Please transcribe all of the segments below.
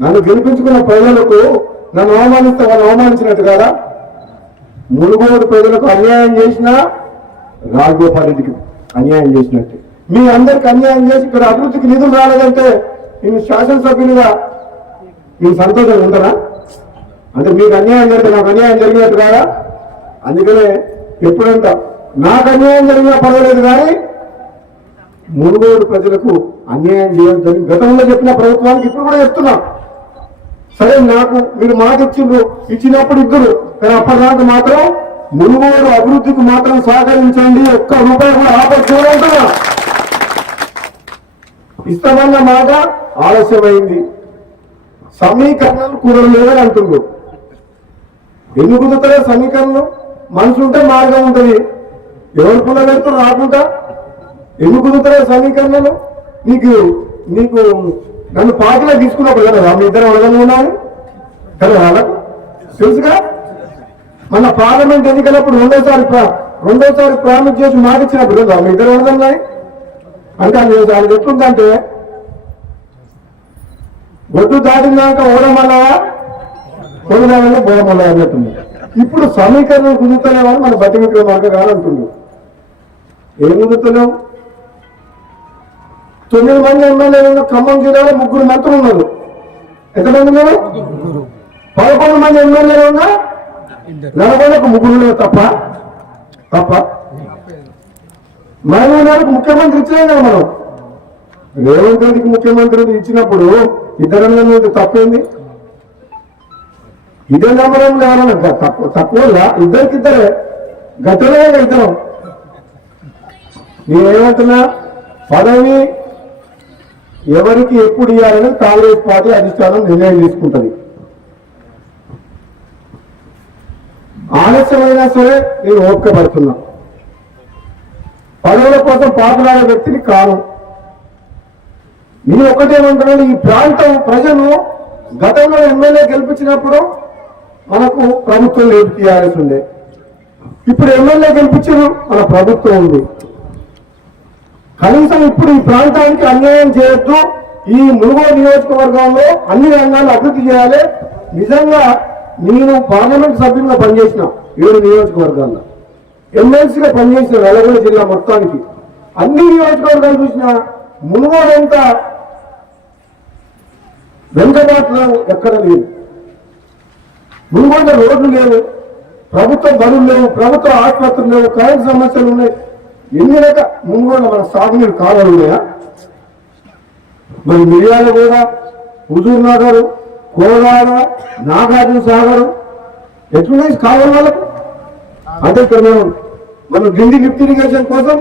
నన్ను గెలిపించుకున్న ప్రజలకు నన్ను అవమానిస్తే వాళ్ళు అవమానించినట్టు కదా. మునుగోడు ప్రజలకు అన్యాయం చేసినా రాజగోపాల్ రెడ్డికి అన్యాయం చేసినట్టు. మీ అందరికి అన్యాయం చేసి ఇక్కడ అభివృద్ధికి నిధులు రాలేదంటే నేను శాసనసభ్యులుగా మీకు సంతోషంగా ఉంటారా? అంటే మీకు అన్యాయం జరిగితే నాకు అన్యాయం జరిగినట్టు కాదా? అందుకనే ఎప్పుడంట నాకు అన్యాయం జరిగినా పర్వాలేదు, కానీ మునుగోడు ప్రజలకు అన్యాయం చేయొద్దని గతంలో చెప్పిన ప్రభుత్వానికి ఇప్పుడు కూడా చెప్తున్నా. సరే, నాకు మీరు మాట ఇచ్చినప్పుడు ఇద్దరు, కానీ అప్పటిదాకా మాత్రం మునుగోడు అభివృద్ధికి మాత్రం సహకరించండి, ఒక్క రూపాయి కూడా ఆపచ్చుకుంటున్నా. ఇష్టమన్న మాట ఆలస్యమైంది, సమీకరణలు కుదరలేదని అంటుండ్రు. ఎందుకు కుదురుతారో సమీకరణలు? మనసు ఉంటే మార్గం ఉంటుంది. ఎవరు పుల్ల పెడుతున్నారు రాకుండా ఎందుకు కుదురుతారో సమీకరణలు? నీకు నన్ను పార్టీలో తీసుకున్నప్పుడు కదా మీ ఇద్దరు అడగను ఉన్నాను కదా, వాళ్ళకు తెలుసుగా. మన పార్లమెంట్ ఎన్నికలప్పుడు రెండోసారి ప్రామిస్ చేసి మాట ఇచ్చినప్పుడు కదా మీ ఇద్దరు అడగన్నాయి. అంటే అది ఎట్లుందంటే ఒడ్డు దాటినాక ఓడమల్లయా కొనదానంలో బోడమల్లయా అన్నట్టుంది. ఇప్పుడు సమీకరణం కుదురుతూనే వాళ్ళు మన బట్టి విక్రమార్క గారు అంటున్నారు. ఏం కుదురుతున్నావు? 9 మంది ఎమ్మెల్యేలు ఉన్న ఖమ్మం జిల్లాలో 3 మంత్రులు ఉన్నారు. ఎంతమంది ఉన్నారు? 11 మంది ఎమ్మెల్యేలు ఉన్నా 40కు 3 తప్ప మహిళలకు ముఖ్యమంత్రి ఇచ్చినాయి కదా. మనం రేవంత్ రెడ్డికి ముఖ్యమంత్రి ఇచ్చినప్పుడు ఇద్దరు తప్పేంది? ఇదే నమ్మడం లేవన్నా తక్కువ ఇద్దరికిద్దరే గతంలో ఇద్దరం. నేనేమంటున్నా, పదవి ఎవరికి ఎప్పుడు ఇవ్వాలని కాంగ్రెస్ పార్టీ అధిష్టానం నిర్ణయం తీసుకుంటుంది. ఆలస్యమైనా సరే నేను ఓపిక పడుతున్నా. పదవుల కోసం పాకులాడే వ్యక్తిని కాను. నేను ఒక్కటేమంటున్నాను, ఈ ప్రాంతం ప్రజలు గతంలో ఎమ్మెల్యే గెలిపించినప్పుడు మనకు ప్రభుత్వం లేదు, టీఆర్ఎస్ ఉండే. ఇప్పుడు ఎమ్మెల్యే గెలిపించారు, మన ప్రభుత్వం ఉంది. కనీసం ఇప్పుడు ఈ ప్రాంతానికి అన్యాయం చేయొద్దు. ఈ మునుగోడు నియోజకవర్గంలో అన్ని రంగాలు అభివృద్ధి చేయాలి. నిజంగా నేను పార్లమెంట్ సభ్యులుగా పనిచేసిన 7 నియోజకవర్గాల్లో, ఎమ్మెల్సీగా పనిచేసిన నల్గొండ జిల్లా మొత్తానికి అన్ని నియోజకవర్గాలు చూసిన మునుగోడు ఎంత వెనుకబాటులో ఎక్కడ లేదు. మునుగోడు రోడ్లు లేవు, ప్రభుత్వ బడులు లేవు, ప్రభుత్వ ఆసుపత్రులు లేవు, కరెంట్ సమస్యలు ఉన్నాయి. ఎన్ని రకాల మునుగోడు మన సాగునీరు కాలువలు ఉన్నాయా? మరి మిర్యాల కూడా, హుజూర్ నగర్, కోలాడ, నాగార్జున సాగర్ ఎట్లున్నాయి కావాలి వాళ్ళకు? అంటే ఇక్కడ మనం గిండి లిఫ్ట్ ఇరిగేషన్ కోసం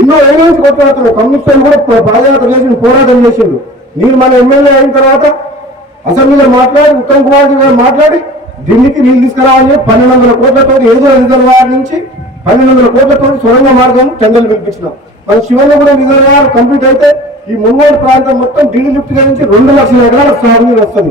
ఎన్నో ఏరియాస్ కొట్లాడుతున్నాం. కమ్యూనిస్టులు కూడా పాదయాత్ర చేసి పోరాటం చేసిండ్రు. నేను మన ఎమ్మెల్యే అయిన తర్వాత అసెంబ్లీలో మాట్లాడి ఉత్తమ్ కుమార్ గారు మాట్లాడి ఢిల్లీకి నీళ్ళు తీసుకురావాలని 1200 కోట్లతో ఏదో రిజర్వాయర్ నుంచి 1200 కోట్లతో సొరంగ మార్గం టెండర్లు పిలిపించినాం. మన శివన్న కూడా రిజర్వాయర్ కంప్లీట్ అయితే ఈ మునుగోడు ప్రాంతం మొత్తం ఢిల్లీ లిఫ్ట్ నుంచి 2 లక్షల ఎకరాల సాగునీరు వస్తుంది.